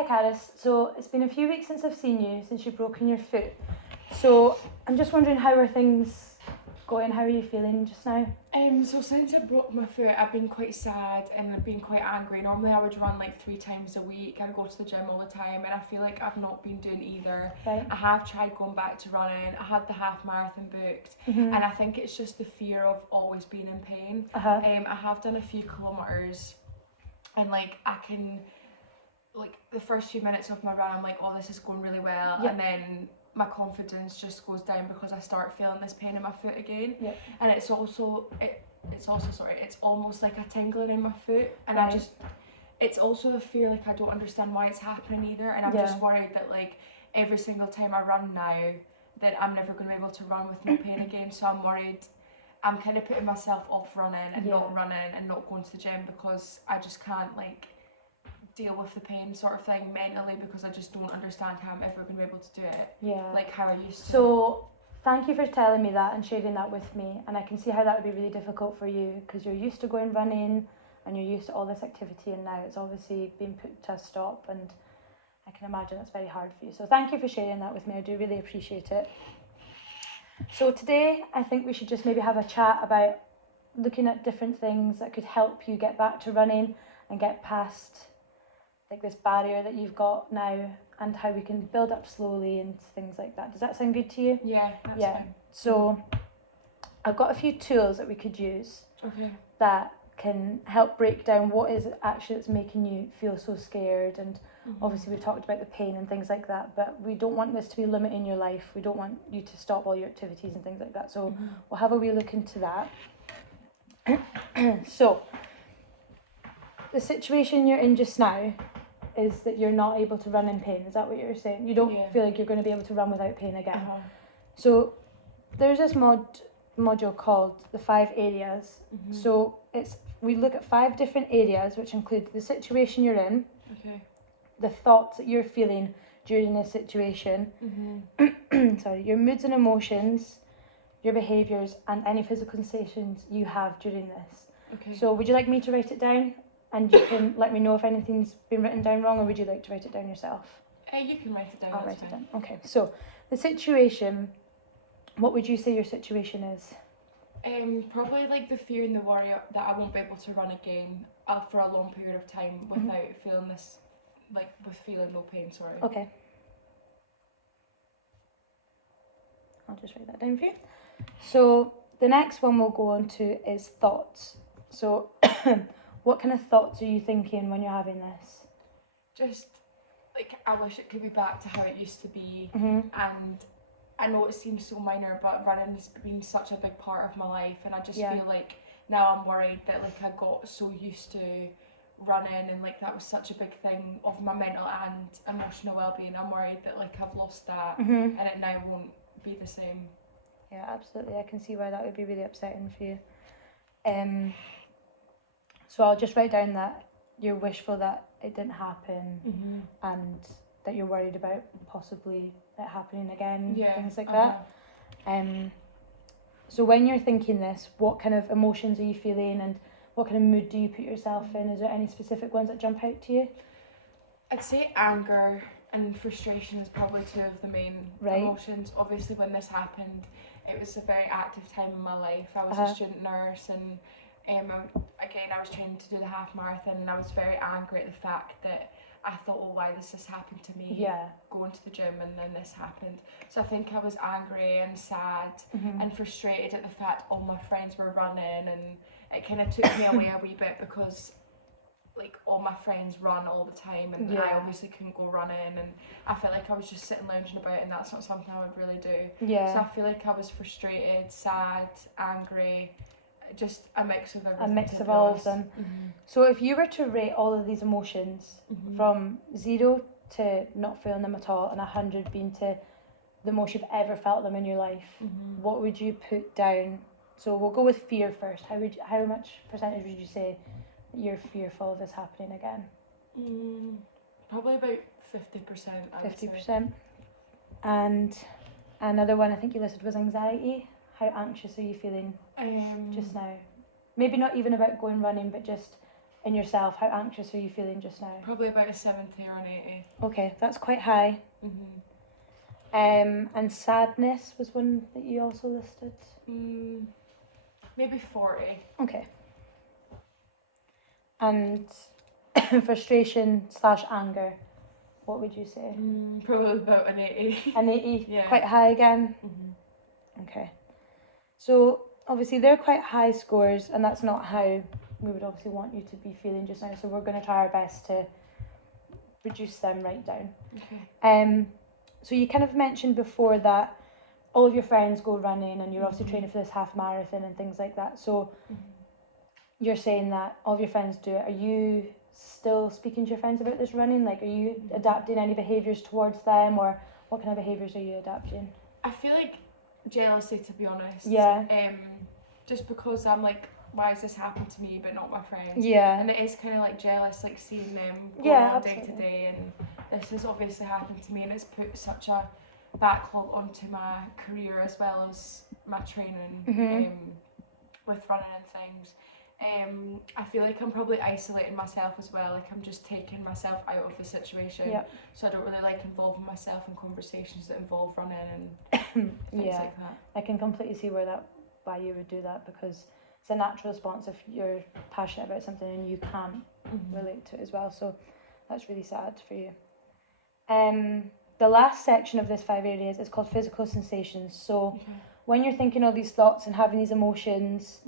Hi Caris, so it's been a few weeks since I've seen you, since you've broken your foot. So I'm just wondering, how are things going? How are you feeling just now? So since I broke my foot, I've been quite sad and I've been quite angry. Normally I would run like 3 times a week. I go to the gym all the time and I feel like I've not been doing either. Right. I have tried going back to running. I had the half marathon booked, Mhm. and I think it's just the fear of always being in pain. Uh-huh. I have done a few kilometres, and like I can, like the first few minutes of my run, I'm like, oh, this is going really well, Yep. and then my confidence just goes down because I start feeling this pain in my foot again. Yep. And it's also it's almost like a tingling in my foot, and Right. it's also a fear, like I don't understand why it's happening either, and I'm Yeah. just worried that like every single time I run now, that I'm never going to be able to run with no pain again. So I'm worried. I'm kind of putting myself off running and Yeah. not running and not going to the gym because I just can't like deal with the pain sort of thing mentally, because I just don't understand how I'm ever going to be able to do it Yeah. like how I used to. So thank you for telling me that and sharing that with me, and I can see how that would be really difficult for you because you're used to going running and you're used to all this activity, and now it's obviously been put to a stop, and I can imagine it's very hard for you. So thank you for sharing that with me. I do really appreciate it. So today I think we should just maybe have a chat about looking at different things that could help you get back to running and get past like this barrier that you've got now, and how we can build up slowly and things like that. Does that sound good to you? Yeah, that's Yeah. fine. So I've got a few tools that we could use Okay. that can help break down what is actually that's making you feel so scared, and obviously we've talked about the pain and things like that, but we don't want this to be limiting your life. We don't want you to stop all your activities and things like that. So we'll have a wee look into that. So the situation you're in just now is that you're not able to run in pain. Is that what you're saying? You don't Yeah. feel like you're going to be able to run without pain again. Uh-huh. So there's this module called the 5 areas. So we look at 5 different areas, which include the situation you're in, Okay. the thoughts that you're feeling during this situation, sorry, your moods and emotions, your behaviours, and any physical sensations you have during this. Okay. So would you like me to write it down, and you can let me know if anything's been written down wrong, or would you like to write it down yourself? You can write it down. I'll that's write it fine. down. Okay, so the situation, what would you say your situation is? Probably like the fear and the worry that I won't be able to run again for a long period of time without feeling this, like with feeling no pain. Sorry. Okay. I'll just write that down for you. So the next one we'll go on to is thoughts. So what kind of thoughts are you thinking when you're having this? Just like I wish it could be back to how it used to be, Mm-hmm. and I know it seems so minor, but running has been such a big part of my life, and I just feel like now I'm worried that like I got so used to running, and like that was such a big thing of my mental and emotional well-being. I'm worried that like I've lost that, and it now won't be the same. Yeah, absolutely. I can see why that would be really upsetting for you. So I'll just write down that you're wishful that it didn't happen, and that you're worried about possibly it happening again, things like that. So when you're thinking this, what kind of emotions are you feeling, and what kind of mood do you put yourself in? Is there any specific ones that jump out to you? I'd say anger and frustration is probably 2 of the main emotions. Obviously when this happened, it was a very active time in my life. I was a student nurse, and again I was training to do the half marathon, and I was very angry at the fact that I thought, oh, why this has happened to me, going to the gym, and then this happened. So I think I was angry and sad and frustrated at the fact all my friends were running, and it kind of took me away a wee bit because like all my friends run all the time, and I obviously couldn't go running, and I felt like I was just sitting lounging about, and that's not something I would really do. So I feel like I was frustrated, sad, angry, just a mix of everything. A mix of all of them. So if you were to rate all of these emotions from 0 to not feeling them at all, and 100 being to the most you've ever felt them in your life, what would you put down? So we'll go with fear first. How much percentage would you say you're fearful of this happening again? Probably about 50%. 50%. And another one I think you listed was anxiety. How anxious are you feeling just now? Maybe not even about going running, but just in yourself? How anxious are you feeling just now? Probably about a 70 or an 80. Okay, that's quite high. And sadness was one that you also listed. Maybe 40. Okay. And frustration / anger, what would you say? Probably about an 80. An 80? Yeah. Quite high again? Okay. So obviously they're quite high scores, and that's not how we would obviously want you to be feeling just now. So we're going to try our best to reduce them right down. Okay. So you kind of mentioned before that all of your friends go running, and you're obviously training for this half marathon and things like that. So you're saying that all of your friends do it. Are you still speaking to your friends about this running? Like, are you adapting any behaviours towards them, or what kind of behaviours are you adapting? I feel like jealousy, to be honest. Yeah. Just because I'm like, why has this happened to me but not my friends? Yeah. And it is kind of like jealous, like seeing them go on day to day, and this has obviously happened to me, and it's put such a backlog onto my career as well as my training with running and things. I feel like I'm probably isolating myself as well, like I'm just taking myself out of the situation. So I don't really like involving myself in conversations that involve running and things like that. I can completely see why you would do that, because it's a natural response if you're passionate about something and you can't relate to it as well. So that's really sad for you. The last section of this 5 areas is called physical sensations. So when you're thinking all these thoughts and having these emotions,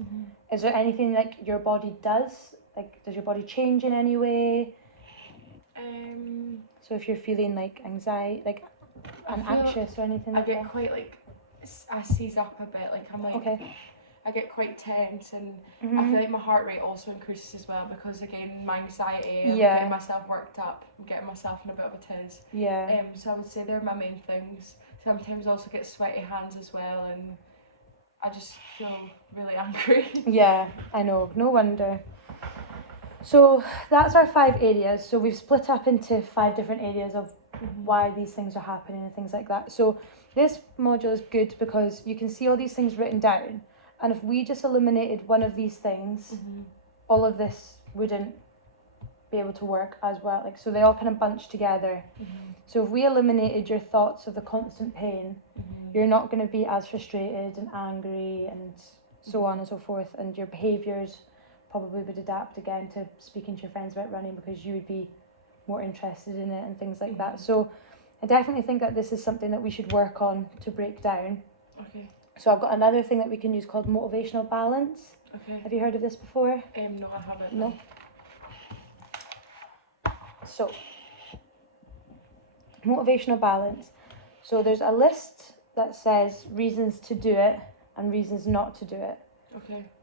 is there anything like your body does? Like, does your body change in any way? So if you're feeling like anxiety, like anxious or anything like that? I get quite like, I seize up a bit, like I'm like, I get quite tense, and I feel like my heart rate also increases as well, because again, my anxiety, I'm getting myself worked up, I'm getting myself in a bit of a tiz. So I would say they're my main things. Sometimes I also get sweaty hands as well, and I just feel really angry. Yeah, I know, no wonder. So that's our 5 areas. So we've split up into 5 different areas of why these things are happening and things like that. So this module is good because you can see all these things written down, and if we just eliminated one of these things, all of this wouldn't be able to work as well. Like, so they all kind of bunch together. So if we eliminated your thoughts of the constant pain, you're not going to be as frustrated and angry and so on and so forth, and your behaviours probably would adapt again to speaking to your friends about running, because you would be more interested in it and things like that. So I definitely think that this is something that we should work on to break down. So I've got another thing that we can use called motivational balance. Have you heard of this before? No, I haven't. No. So motivational balance. So there's a list that says reasons to do it and reasons not to do it.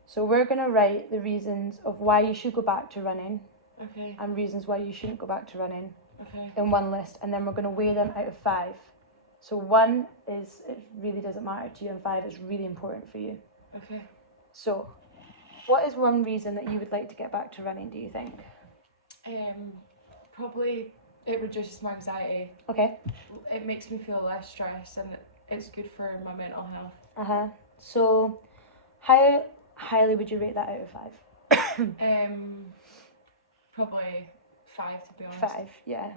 So we're going to write the reasons of why you should go back to running and reasons why you shouldn't go back to running in one list, and then we're going to weigh them out of 5. So 1 is it really doesn't matter to you, and 5 is really important for you. So what is one reason that you would like to get back to running, do you think? Probably it reduces my anxiety. It makes me feel less stressed, and it's good for my mental health. So how highly would you rate that out of 5? Probably 5, to be honest. 5, yeah.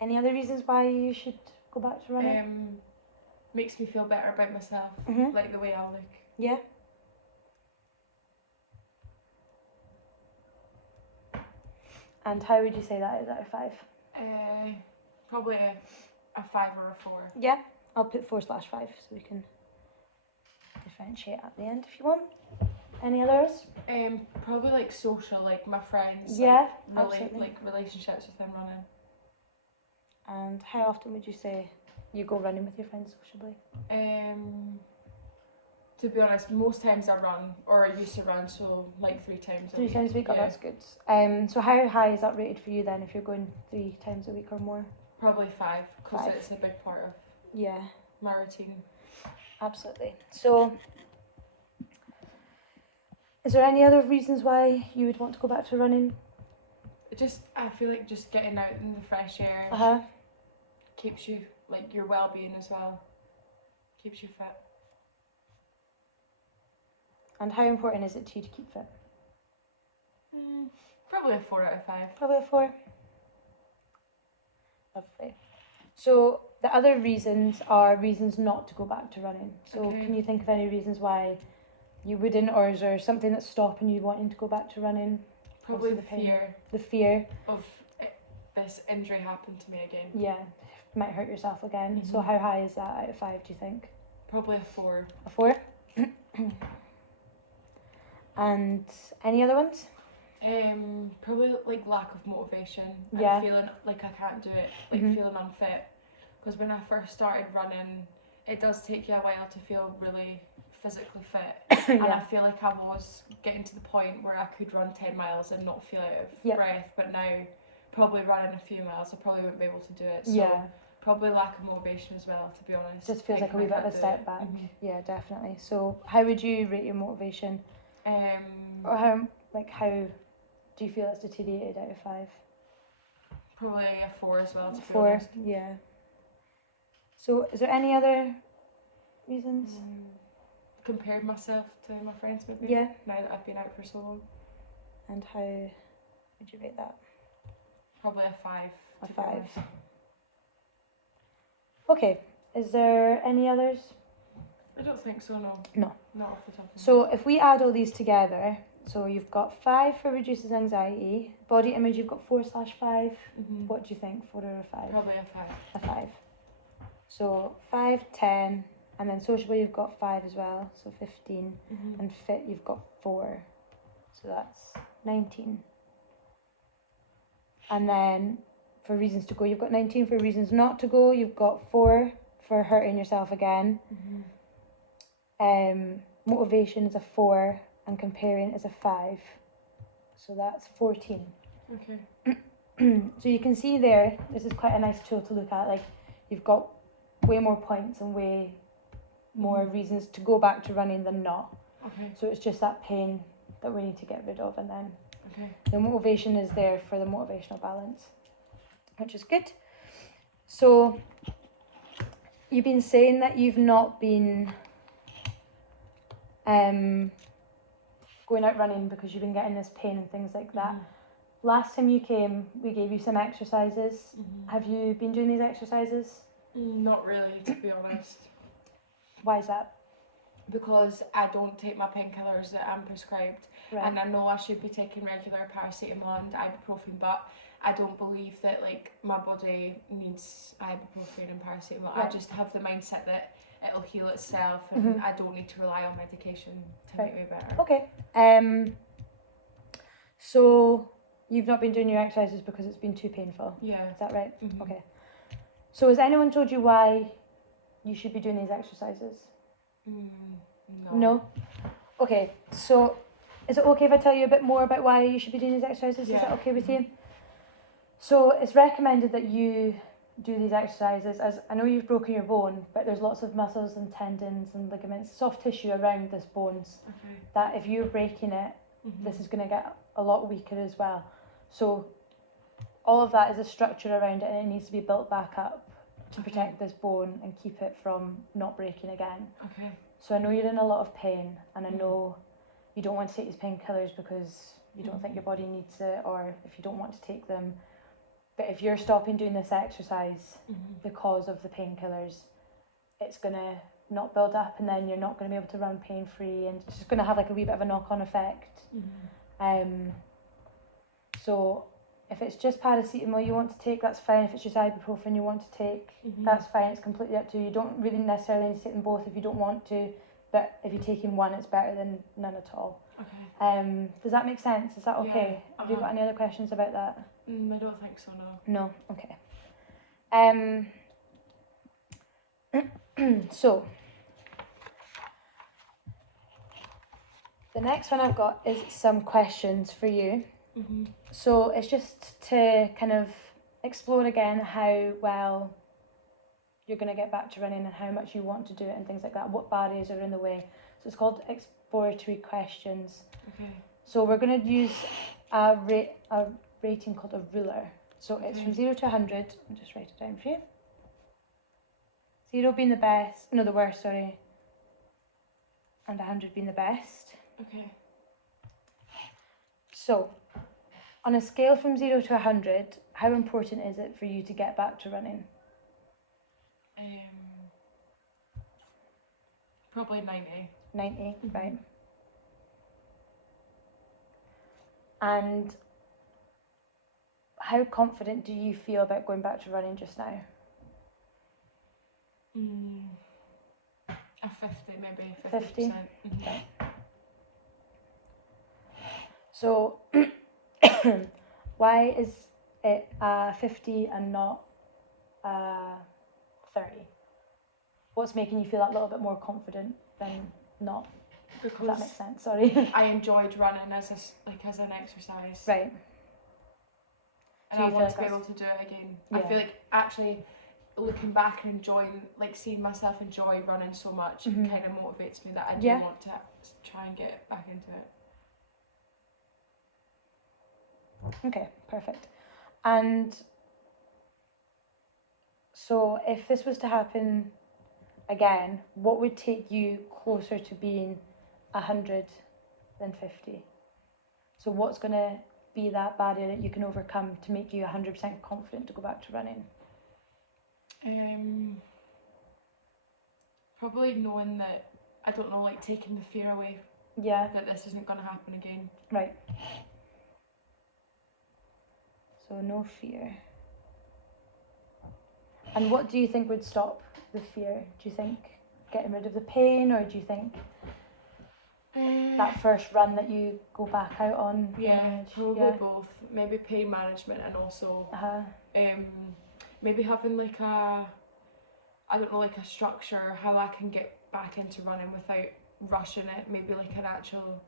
Any other reasons why you should go back to running? Makes me feel better about myself, like the way I look. Yeah. And how would you say that is out of 5? Probably a 5 or a 4. Yeah, I'll put 4/5 so we can differentiate at the end if you want. Any others? Probably like social, like my friends. Yeah, like relationships with them running. And how often would you say you go running with your friends sociably? To be honest, most times I run, or I used to run, so like 3 times a week. 3 times a week, oh that's good. So how high is that rated for you then if you're going 3 times a week or more? Probably 5, because it's a big part of my routine. Absolutely. So is there any other reasons why you would want to go back to running? I feel like just getting out in the fresh air keeps you, like, your well-being as well, keeps you fit. And how important is it to you to keep fit? Probably a 4 out of 5. Probably a 4. Lovely. So the other reasons are reasons not to go back to running. So can you think of any reasons why you wouldn't, or is there something that's stopping you wanting to go back to running? Probably the fear. The fear of this injury happened to me again. Yeah, might hurt yourself again. So how high is that out of 5, do you think? Probably a 4. A 4? And any other ones? Probably like lack of motivation. Yeah. And feeling like I can't do it, like feeling unfit. Because when I first started running, it does take you a while to feel really physically fit. And I feel like I was getting to the point where I could run 10 miles and not feel out of breath. But now, probably running a few miles, I probably wouldn't be able to do it. So probably lack of motivation as well, to be honest. Just feels like a wee bit of a step back. Yeah, definitely. So how would you rate your motivation? Or how do you feel it's deteriorated out of 5? Probably a 4 as well, to be 4, honest. yeah. So is there any other reasons? Compared myself to my friends maybe. Yeah. Now that I've been out for so long. And how would you rate that? Probably a 5. A 5. Okay. Is there any others? I don't think so, no. No. Not off the top of my head. So if we add all these together, so you've got 5 for reduces anxiety, body image you've got 4/5. What do you think, 4 or a 5? Probably a 5. A 5. So 5, 10, and then sociable you've got 5 as well, so 15, and fit you've got 4, so that's 19. And then for reasons to go you've got 19, for reasons not to go you've got 4 for hurting yourself again. Motivation is a 4 and comparing is a 5, so that's 14. Okay. So you can see there, this is quite a nice tool to look at, like you've got way more points and way more reasons to go back to running than not. Okay. So it's just that pain that we need to get rid of, and then okay. The motivation is there for the motivational balance, which is good. So you've been saying that you've not been going out running because you've been getting this pain and things like that. Last time you came, we gave you some exercises. Have you been doing these exercises? Not really, to be honest. Why is that? Because I don't take my painkillers that I'm prescribed. Right. And I know I should be taking regular paracetamol and ibuprofen, but I don't believe that like my body needs ibuprofen and paracetamol. Right. I just have the mindset that it'll heal itself and I don't need to rely on medication to make me better. Okay. So you've not been doing your exercises because it's been too painful? Yeah. Is that right? Okay. So has anyone told you why you should be doing these exercises? No. Okay, so is it okay if I tell you a bit more about why you should be doing these exercises? Yeah. Is that okay with you? So it's recommended that you do these exercises, as I know you've broken your bone, but there's lots of muscles and tendons and ligaments, soft tissue around this bones, that if you're breaking it, this is going to get a lot weaker as well. So all of that is a structure around it, and it needs to be built back up to protect this bone and keep it from not breaking again. Okay. So I know you're in a lot of pain, and I know you don't want to take these painkillers because you don't think your body needs it, or if you don't want to take them. But if you're stopping doing this exercise because of the painkillers, it's going to not build up, and then you're not going to be able to run pain-free, and it's just going to have like a wee bit of a knock-on effect. So if it's just paracetamol you want to take, that's fine. If it's just ibuprofen you want to take, that's fine. It's completely up to you. You don't really necessarily need to take them both if you don't want to, but if you're taking one, it's better than none at all. Okay. Does that make sense? Is that okay? Yeah. Have you got any other questions about that? I don't think so, No? no. Okay. So the next one I've got is some questions for you. So it's just to kind of explore again how well you're going to get back to running and how much you want to do it and things like that, what barriers are in the way. So it's called exploratory questions. Okay. So we're going to use a rating called a ruler. So it's from 0 to 100. I'll just write it down for you. 0 being the worst, sorry. And 100 being the best. Okay. So On a scale from 0 to 100, how important is it for you to get back to running? Probably 90. 90, right. And how confident do you feel about going back to running just now? A 50 maybe, 50%. 50? Right. So why is it 50 and not 30? What's making you feel that little bit more confident than not? Because if that makes sense, sorry. I enjoyed running as an exercise. Right. And I want to be able to do it again. Yeah. I feel like actually looking back and enjoying, like seeing myself enjoy running so much kind of motivates me that I do want to try and get back into it. Okay, perfect. And so if this was to happen again, what would take you closer to being 100 than 50? So what's going to be that barrier that you can overcome to make you 100% confident to go back to running? Probably knowing that, I don't know, like taking the fear away. Yeah. That this isn't going to happen again. Right. So no fear. And what do you think would stop the fear? Do you think getting rid of the pain, or do you think that first run that you go back out on? Yeah, probably both. Maybe pain management and also maybe having like a structure how I can get back into running without rushing it. Maybe like an actual,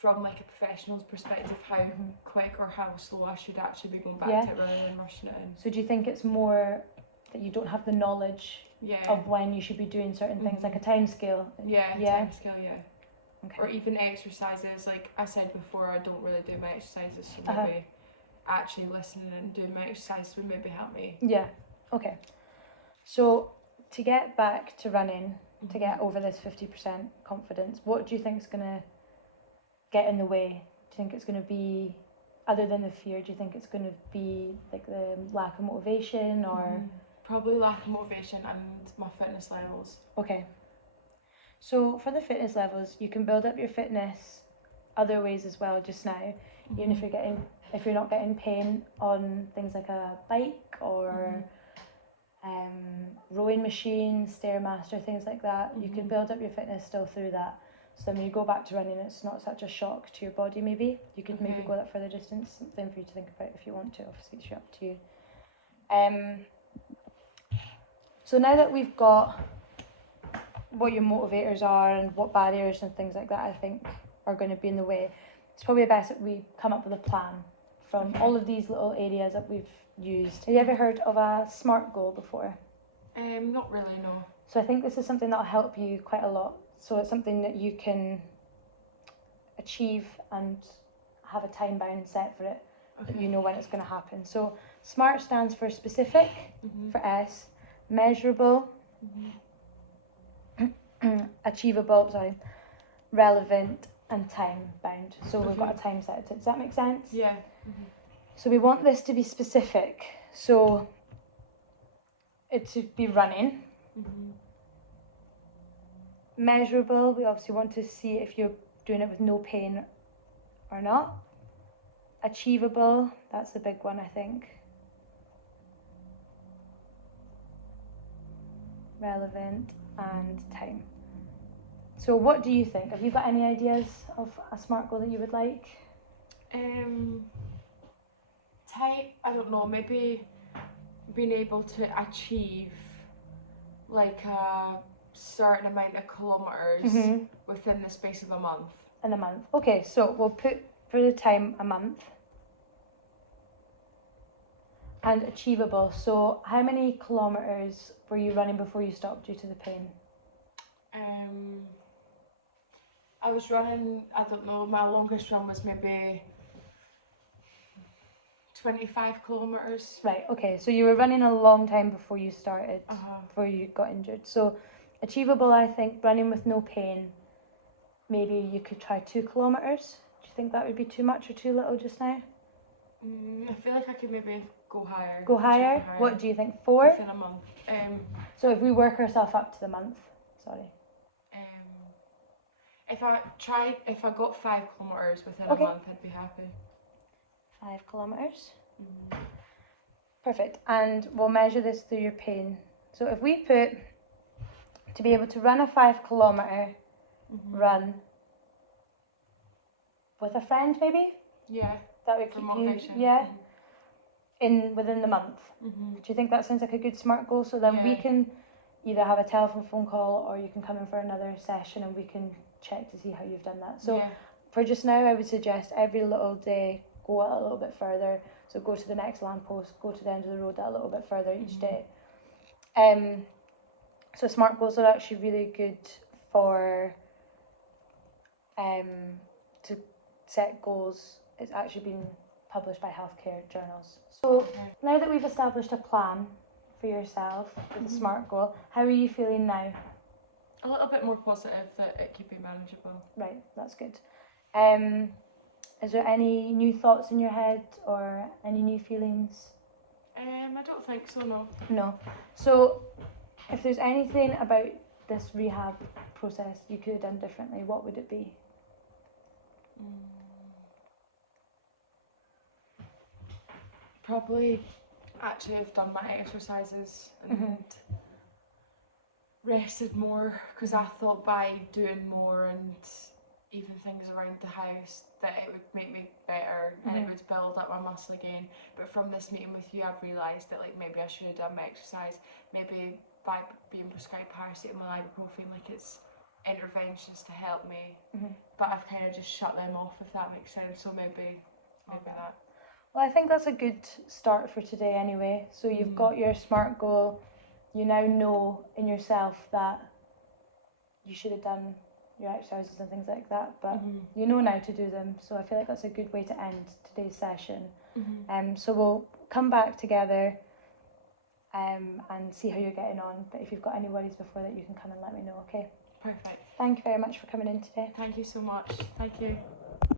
from like a professional's perspective, how quick or how slow I should actually be going back to it rather than rushing it in. So do you think it's more that you don't have the knowledge of when you should be doing certain things, like a time scale? Time scale, Okay. Or even exercises, like I said before, I don't really do my exercises, so maybe actually listening and doing my exercises would maybe help me. Yeah, okay. So to get back to running, to get over this 50% confidence, what do you think is going to get in the way? Do you think it's going to be, other than the fear, do you think it's going to be like the lack of motivation, or? Probably lack of motivation and my fitness levels. Okay. So for the fitness levels, you can build up your fitness other ways as well just now. Even if you're not getting pain on things like a bike or rowing machine, Stairmaster, things like that. You can build up your fitness still through that. So then when you go back to running, it's not such a shock to your body maybe. You could maybe go that further distance, something for you to think about if you want to, obviously it's up to you. So now that we've got what your motivators are and what barriers and things like that I think are going to be in the way, it's probably best that we come up with a plan from all of these little areas that we've used. Have you ever heard of a SMART goal before? Not really, no. So I think this is something that'll help you quite a lot. So it's something that you can achieve and have a time bound set for it, that you know when it's going to happen. So SMART stands for specific, for S, measurable, achievable, relevant, and time bound. So we've got a time set. Does that make sense? Yeah. So we want this to be specific. So it should be running. Measurable, we obviously want to see if you're doing it with no pain or not. Achievable, that's the big one I think. Relevant and time. So what do you think? Have you got any ideas of a SMART goal that you would like? Type, I don't know, maybe being able to achieve like a certain amount of kilometres within the space of a month. In a month. Okay, so we'll put for the time a month. And achievable. So how many kilometres were you running before you stopped due to the pain? I was running, I don't know, my longest run was maybe 25 kilometres. Right, okay, so you were running a long time before you started, before you got injured. So achievable, I think, running with no pain, maybe you could try 2 kilometres. Do you think that would be too much or too little just now? I feel like I could maybe go higher. Go higher? What do you think? 4? Within a month. So if we work ourselves up to the month, sorry. If I got 5 kilometres within a month, I'd be happy. 5 kilometres. Perfect. And we'll measure this through your pain. So if we put, to be able to run a 5 kilometre run with a friend maybe? Yeah. That would keep you, yeah, within the month. Do you think that sounds like a good SMART goal? So then we can either have a telephone phone call, or you can come in for another session and we can check to see how you've done that. So for just now, I would suggest every little day go a little bit further. So go to the next lamppost, go to the end of the road a little bit further each day. So SMART goals are actually really good for to set goals. It's actually been published by healthcare journals. So now that we've established a plan for yourself with the SMART goal, how are you feeling now? A little bit more positive that it could be manageable. Right, that's good. Is there any new thoughts in your head or any new feelings? I don't think so, no. No. So if there's anything about this rehab process you could have done differently, what would it be? Probably actually have done my exercises and rested more, because I thought by doing more and even things around the house that it would make me better and it would build up my muscle again. But from this meeting with you, I've realised that like maybe I should have done my exercise, maybe by being prescribed paracetamol, ibuprofen, like it's interventions to help me, but I've kind of just shut them off, if that makes sense. So maybe that. Well, I think that's a good start for today anyway. So you've got your SMART goal, you now know in yourself that you should have done your exercises and things like that, but you know now to do them. So I feel like that's a good way to end today's session. So we'll come back together and see how you're getting on. But if you've got any worries before that, you can come and let me know, okay? Perfect. Thank you very much for coming in today. Thank you so much. Thank you.